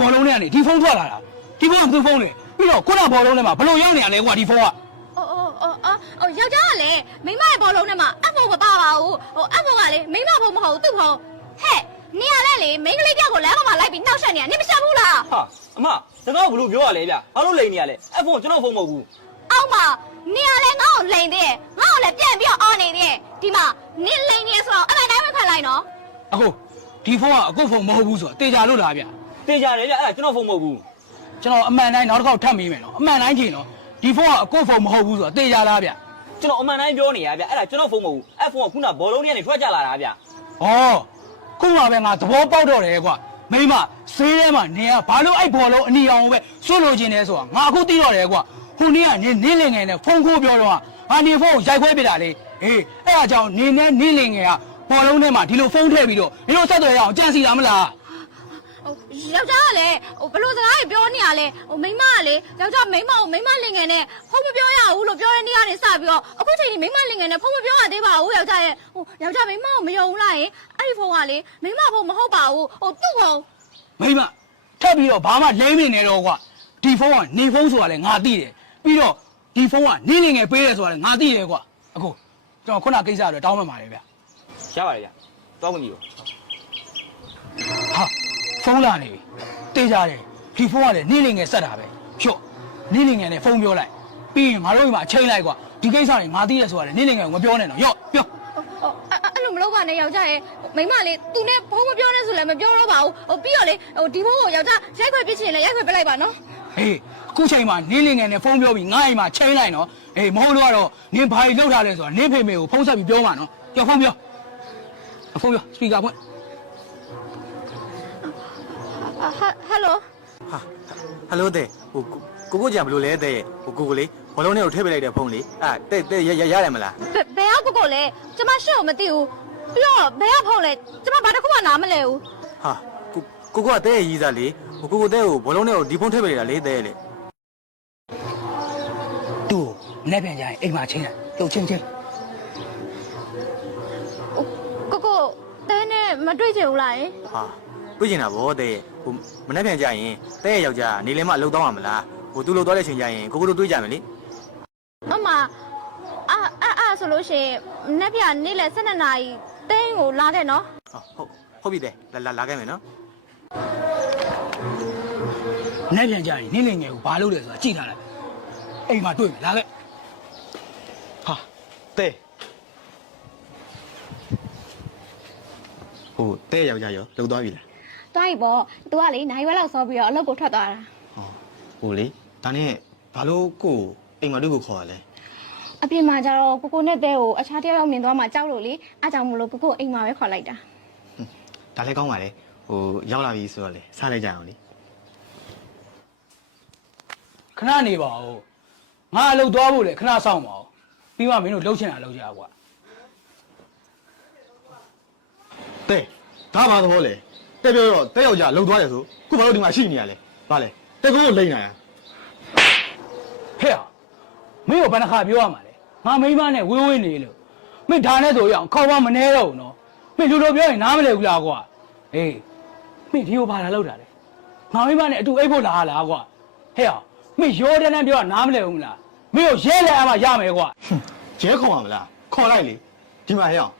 ဘောလုံးထဲကနေဒီဖုန်းထွက်လာတာဒီဖုန်းကသူ့ဖုန်းလေပြီးတော့ခုနဘောလုံးထဲမှာဘလို့ရောက်နေရလဲကွာဒီဖုန်းကအော်အော်အော်အော်အော်ယောက်ျားကလည်းမိန်းမရဲ့ဘောလုံးထဲမှာအဖို့မပါပါဘူးဟိုအဖို့ကလည်းမိန်းမဖို့မဟုတ်ဘူးသူ့ဖို့ဟဲ့နင်ကလည်းလေမိန်းကလေးပြောက်ကိုလမ်းပေါ်မှာလိုက်ပြီးနှောက်ရှက်နေတာနင်မရှက်ဘူးလားဟာအမစကားဘလို့ပြောရလဲဗျဘာလို့လိန်နေရလဲအဲ့ဖုန်းကျွန်တော်ဖုန်းမဟုတ်ဘူးအောက်မှာနင်ကလည်းငါ့ကိုလိန်သေးတယ်ငါ့ကိုလည်းပြန်ပြီးတော့အော်နေသေးတယ်ဒီမှာနင်လိန်နေရဆိုတော့အဲ့ဒါတိုင်းပဲခံလိုက်နော်အခုဒီဖုန်းကအခုဖုန်းမဟုတ်ဘူးဆိုတာတေချာလို့လားဗျ တေးကြတယ်ဗျအဲ့ဒါကျွန်တော်ဖုန်းမဟုတ်ဘူးကျွန်တော်အမှန်တိုင်းနောက်တစ်ခေါက်ထပ်မေးမယ်နော်အမှန်တိုင်းကြည့်နော်ဒီဖုန်းကအခုဖုန်းမဟုတ်ဘူးဆိုတာတေချာလားဗျကျွန်တော်အမှန်တိုင်းပြောနေရဗျအဲ့ဒါကျွန်တော်ဖုန်းမဟုတ်ဘူးအဲ့ဖုန်းကခုနဘောလုံးထဲကနေထွက်ကြလာတာဗျဩခုမှပဲငါသဘောပေါက်တော့တယ်ကွာမိမဆေးထဲမှာနေကဘာလို့အဲ့ဘောလုံးအနီအောင်ပဲစွတ်လို့ခြင်းလဲဆိုတာငါအခုသိတော့တယ်ကွာဟိုနေ့ကနေနင်းလင်ငယ်နဲ့ဖုန်းခိုးပြောတော့ငါနေဖုန်းကိုရိုက်ခွဲပြတာလေအေးအဲ့ဒါကြောင့်နေနဲ့နင်းလင်ငယ်ကဘောလုံးထဲမှာဒီလိုဖုန်းထည့်ပြီးတော့မင်းတို့ဆက်သွယ်ရအောင်ကြံစီတာမလားဟို ယောက်ျားကလည်းဟိုဘလို့စကားကြီးပြောနေရလဲဟိုမိန်းမကလေယောက်ျားမိန်းမကိုမိန်းမလင်ငယ်နဲ့ဖုန်းမပြောရဘူးလို့ပြောတဲ့နေ့ကနေစပြီးတော့အခုချိန်ဒီမိန်းမလင်ငယ်နဲ့ဖုန်းမပြောရသေးပါဘူးယောက်ျားရဲ့ဟိုယောက်ျားမိန်းမကိုမယုံဘူးလားယင်အဲ့ဒီဖုန်းကလေမိန်းမဖုန်းမဟုတ်ပါဘူးဟိုသူ့ဖုန်းမိမထပ်ပြီးတော့ဘာမှလိမ့်နေနေတော့ကွာဒီဖုန်းကနေဖုန်းဆိုတာလည်းငါသိတယ်ပြီးတော့ဒီဖုန်းကနေနေငယ်ပေးတယ်ဆိုတာလည်းငါသိတယ်ကွာအခုကျွန်တော်ခုနကိစ္စတွေတောင်းမှမှာလေဗျရပါတယ်ဗျတောင်းဝင်ပြီတော့ဟာ ဖုန်းလာနေပြီတေးကြတယ်ဒီဖုန်းကလည်းနေနေငယ်ဆက်တာပဲဖြော့နေနေငယ်နဲ့ဖုန်းပြောလိုက်ပြီးရင်ငါတို့ဒီမှာအချိန်လိုက်ကွာဒီကိစ္စတွေငါသိရဆိုတာလည်းနေနေငယ်ကမပြောနဲ့တော့ရော့ပြောဟိုအဲ့အဲ့လိုမလုပ်ပါနဲ့ယောက်ျားရဲ့မိန်းမလေးသူနဲ့ဖုန်းမပြောနဲ့ဆိုလည်းမပြောတော့ပါဘူးဟိုပြီးတော့လေဟိုဒီဖုန်းကိုယောက်ျားရိုက်ခွဲပြစ်ချင်လည်းရိုက်ခွဲပြလိုက်ပါနော်ဟေးအခုချိန်မှာနေနေငယ်နဲ့ဖုန်းပြောပြီးငါ့အိမ်မှာချိန်လိုက်နော်အေးမဟုတ်လို့ကတော့နင်ဘာကြီးလောက်ထားလဲဆိုတာနင်ဖေမေကိုဖုန်းဆက်ပြီးပြောမှာနော်ကြောက်ဖုန်းပြောဖုန်းပြောစပီကာဖွင့် ဟဟယ်လိုဟာဟယ်လိုတဲ့ဟိုကိုကိုကြံဘယ်လိုလဲတဲ့ဟိုကိုကိုလေးဘောလုံးထဲကိုထည့်ပေးလိုက်တဲ့ဖုန်းလေးအာတဲ့တဲ့ရရတယ်မလားဘယ်ဘယ်ရောက်ကိုကိုလဲကျမရှင့်ကိုမသိဘူးပြီးတော့ဘယ်ရောက်ဖုန်းလဲကျမဘာတစ်ခုမှနားမလဲဘူးဟာကိုကိုကတဲ့ရေးစားလေဟိုကိုကိုတဲ့ကိုဘောလုံးထဲကိုဒီဖုန်းထည့်ပေးလိုက်တာလေတဲ့လေသူ့ကိုလက်ပြန်ကြရင်အိမ်မှာချင်းတယ်တုတ်ချင်းချင်းကိုကိုတဲနဲ့မတွေ့ချင်ဘူးလားယင်ဟာ တွေ့ကျင်တာဗောတဲ့ဟိုမနေ့ပြန်ကြရင်တဲ့ရဲ့ယောက်ျားနေလင်းမအလုပ်တော့မှာမလားဟိုသူ့လို့တော့တဲ့ချိန်ကျရင်ကိုကိုတို့တွေ့ကြမယ်လေအမအာအာအာဆိုလို့ရှိရင်နက်ပြနေ့လဲ12နာရီတင်းကိုလာခဲ့နော်ဟုတ်ဟုတ်ပြီတဲ့လာလာလာခဲ့မယ်နော်လက်ပြန်ကြရင်နေနေငယ်ကိုဘာလုပ်လဲဆိုတာကြည့်ထားလိုက်အိမ်မှာတွေ့မယ်လာခဲ့ဟာတဲ့ဟိုတဲ့ယောက်ျားရောလုံသွားပြီလား တွားပြီပေါ့ तू ကလေနိုင်ဝက်လောက်စောပြီးတော့အလုပ်ကိုထွက်သွားတာဟောဟိုလေဒါနဲ့ဘာလို့ကိုအိမ်မှာတွေ့ကိုခေါ်ရလဲအပြင်မှာကျတော့ကိုကိုနဲ့တဲကိုအခြားတစ်ယောက်ယောက်မြင်သွားမှကြောက်လို့လေအားကြောင့်မလို့ကိုကိုအိမ်မှာပဲခေါ်လိုက်တာဒါလည်းကောင်းပါလေဟိုရောက်လာပြီဆိုတော့လေစားလိုက်ကြအောင်လေခဏနေပါဦးငါအလုပ်သွားဖို့လေခဏစောင့်ပါဦးပြီးမှမင်းတို့လှုပ်ချင်တာလှုပ်ကြကွာ တဲ့ဒါဘာသဘောလဲ တဲ့ပြောတော့တဲ့ယောက်ျားလှုပ်သွားတယ်ဆိုခုဘာလို့ဒီမှာရှိနေရလဲဘာလဲတဲ့ကိုကိုလိမ့်နေတာဟဲ့အောင်မင်းကိုဘယ်နှခါပြောရမှာလဲငါမိန်းမနဲ့ဝေးဝေးနေလို့မင်းဒါနဲ့ဆိုရအောင်ခေါက်ပါမနေတော့ဘူးနော်မင်းလူလိုပြောရင်နားမလဲဘူးလားကွာအေးမင်းဒီကိုဘာလာလောက်တာလဲငါမိန်းမနဲ့အတူအိပ်ဖို့လာလားကွာဟဲ့အောင်မင်းရိုးတဲ့နဲ့ပြောတာနားမလဲဘူးလားမင်းကိုရဲလဲအမှရမယ်ကွာကျဲခေါ်ပါမလားခေါ်လိုက်လေဒီမှာဟဲ့အောင်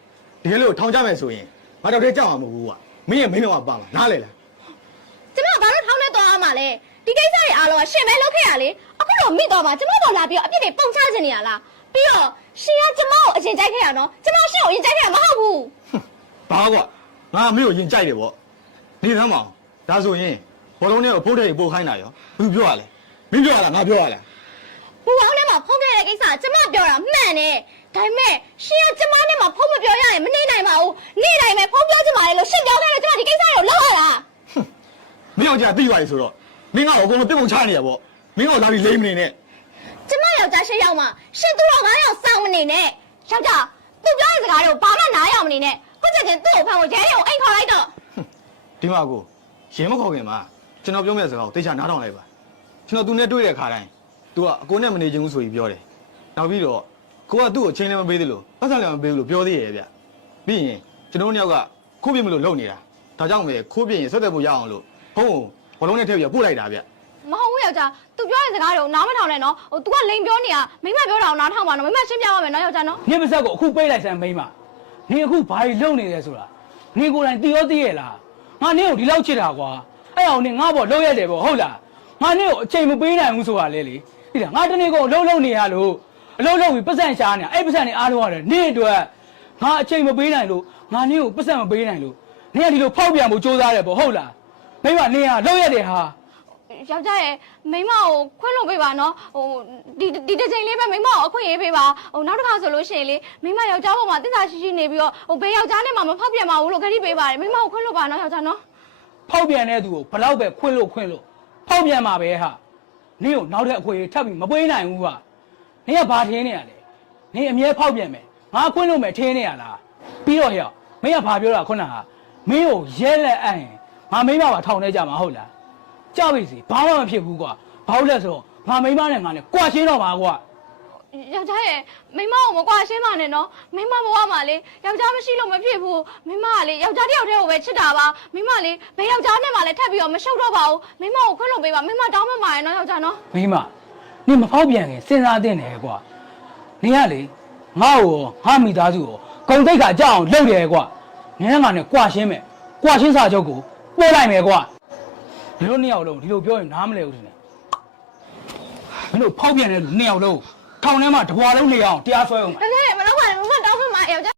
ဒီကလေးကိုထောင်ကြမယ်ဆိုရင်ငါတော့တဲ့ကြောက်မှာမဟုတ်ဘူးကွာ မင်းရဲ့မင်းတော့ပါမှာနားလေလားကျမဘာလို့ထောင်းလဲသွားရမှာလဲဒီကိစ္စတွေအားလုံးကရှင်ပဲလုပ်ခဲ့ရလေအခုတော့မိသွားမှာကျမတို့လာပြီးတော့အပြစ်တွေပုံချခြင်းနေရလားပြီးတော့ရှင်ကကျမကိုအရင်ကြိုက်ခဲ့ရနော်ကျမရှင်ကိုအရင်ကြိုက်ခဲ့ရမဟုတ်ဘူးဘာကွာငါမင်းကိုယင်ကြိုက်တယ်ဗောနေသမ်းမအောင်ဒါဆိုရင်ဘောလုံးထဲကိုဖုတ်တဲ့ပို့ခိုင်းတာရောဘူးပြောရလဲမင်းပြောရလားငါပြောရလားဘူအောင်ထဲမှာဖုန်းခဲ့တဲ့ကိစ္စကကျမပြောတာမှန်တယ် ဒါပေမဲ့ရှင်ကကျမနဲ့မှဖုန်းမပြောရရင်မနေနိုင်ပါဘူးနေနိုင်မယ်ဖုန်းပြောချင်ပါလေလို့ရှင်ပြောခဲ့တယ်ကျမဒီကိစ္စကိုလောက်ရတာမင်းယောက်ျားသိသွားပြီဆိုတော့မင်းကအကုန်လုံးပြစ်ပုံချနေရဗောမင်းကလာပြီးလိမ့်မနေနဲ့ကျမယောက်ျားရှစ်ယောက်မှရှင်သူတော်ငါးယောက်စောင့်မနေနဲ့ယောက်ျားသူပြောတဲ့စကားတွေကိုဘာမှနားရအောင်မနေနဲ့ခုချက်ချင်းသူ့ကိုဖမ်းကိုရဲရဲကိုအိမ်ခေါ်လိုက်တော့ဒီမှာကိုရင်မခေါ်ခင်မှာကျွန်တော်ပြောမယ့်စကားကိုတေချာနားထောင်လိုက်ပါကျွန်တော်သူနဲ့တွေ့တဲ့ခါတိုင်း तू ကအကိုနဲ့မနေချင်ဘူးဆိုပြီးပြောတယ်နောက်ပြီးတော့ ကိုကသူ့ကိုချင်းလည်းမပေးသလိုပတ်စံလည်းမပေးဘူးလို့ပြောသေးရဲ့ဗျပြီးရင်ကျွန်တော်တို့နှစ်ယောက်ကခိုးပြစ်မလို့လုပ်နေတာဒါကြောင့်ပဲခိုးပြစ်ရင်ဆက်သက်ဖို့ရအောင်လို့ဖုန်းကိုဘောလုံးနဲ့ထည့်ပြီးပို့လိုက်တာဗျမဟုတ်ဘူးယောက်ျား तू ပြောတဲ့စကားတွေကိုနားမထောင်နဲ့နော်ဟို तू ကလိန်ပြောနေတာမိမပြောတာကိုနားထောင်ပါနော်မိမရှင်းပြပါမယ်နော်ယောက်ျားနော်နင်ပါဆက်ကိုအခုပေးလိုက်စမ်းမိန်းမနင်အခုဘာကြီးလုံနေလဲဆိုတာနင်ကိုယ်တိုင်တီရောတီးရလားငါနင့်ကိုဒီလောက်ချစ်တာကွာအဲ့အောင်နင်ငါ့ဘောလုံးရတယ်ပေါ့ဟုတ်လားငါနင့်ကိုအချိန်မပေးနိုင်ဘူးဆိုတာလေလေဒီလားငါတနေ့ကုန်အလုံးလုံးနေရလို့ အလုံးလုံးပြီးပတ်စံရှားနေတာအဲ့ပတ်စံနေအားလုံးရတယ်နင့်အတွက်ငါအချိန်မပေးနိုင်လို့ငါနင့်ကိုပတ်စံမပေးနိုင်လို့နင်ကဒီလိုဖောက်ပြန်ဖို့ကြိုးစားတယ်ပေါ့ဟုတ်လားမိန်းမနင်ကလုံးရတယ်ဟာယောက်ျားရဲ့မိမကိုခွင့်လို့ပေးပါနော်ဟိုဒီဒီတစ်ချိန်လေးပဲမိမကိုအခွင့်ရေးပေးပါဟိုနောက်တစ်ခါဆိုလို့ရှိရင်လေမိမယောက်ျားပေါ်မှာတစ္ဆာရှိရှိနေပြီးတော့ဟိုဘေးယောက်ျားနဲ့မှမဖောက်ပြန်ပါဘူးလို့ခရီးပေးပါတယ်မိမကိုခွင့်လို့ပါနော်ယောက်ျားနော်ဖောက်ပြန်တဲ့သူကိုဘလောက်ပဲခွင့်လို့ခွင့်လို့ဖောက်ပြန်မှာပဲဟာနင့်ကိုနောက်ထပ်အခွင့်အရေးထပ်ပြီးမပေးနိုင်ဘူးဟာ နင်ကဘာထင်းနေရလဲနင်အမြဲဖောက်ပြန်မယ်ငါခွင့်လို့မယ်ထင်းနေရလားပြီးတော့ဟဲ့မင်းကဘာပြောတာခုနကမင်းကိုရဲလက်အပ်ရင်ငါမိမပါထောင်နေကြမှာဟုတ်လားကြောက်ပြီစီဘာမှမဖြစ်ဘူးကွာဘာလို့လဲဆိုတော့ငါမိမနဲ့ငါနဲ့ကြွာရှင်းတော့မှာကွာယောက်ျားရဲ့မိမကိုမကွာရှင်းပါနဲ့နော်မိမဘဝမှာလေယောက်ျားမရှိလို့မဖြစ်ဘူးမိမကလေယောက်ျားတစ်ယောက်တည်းကိုပဲချစ်တာပါမိမလေဘယ်ယောက်ျားနဲ့မှလည်းထပ်ပြီးတော့မရှုပ်တော့ပါဘူးမိမကိုခွင့်လို့ပေးပါမိမတောင်းပန်ပါရဲ့နော်ယောက်ျားနော်မိမ နင်မဖောက်ပြန်ခင်စဉ်းစားသင့်တယ်ကွာနင်ကလေငါ့ကိုငါမိသားစုကိုဂုံတိတ်ခါကြောက်အောင်လုပ်တယ်ကွာနင်ကငါနဲ့ကြွာရှင်းမယ်ကြွာရှင်းစာချုပ်ကိုပို့လိုက်မယ်ကွာဒီလိုနှစ်ယောက်လုံးဒီလိုပြောရင်နားမလဲဘူးထင်တယ်မင်းတို့ဖောက်ပြန်တဲ့လူနှစ်ယောက်လုံးထောင်ထဲမှာတဘွားလုံးနေအောင်တရားစွဲအောင် တကယ်မလုပ်ပါနဲ့မိမတောင်းပန်ပါရဲ့ယောက်ျား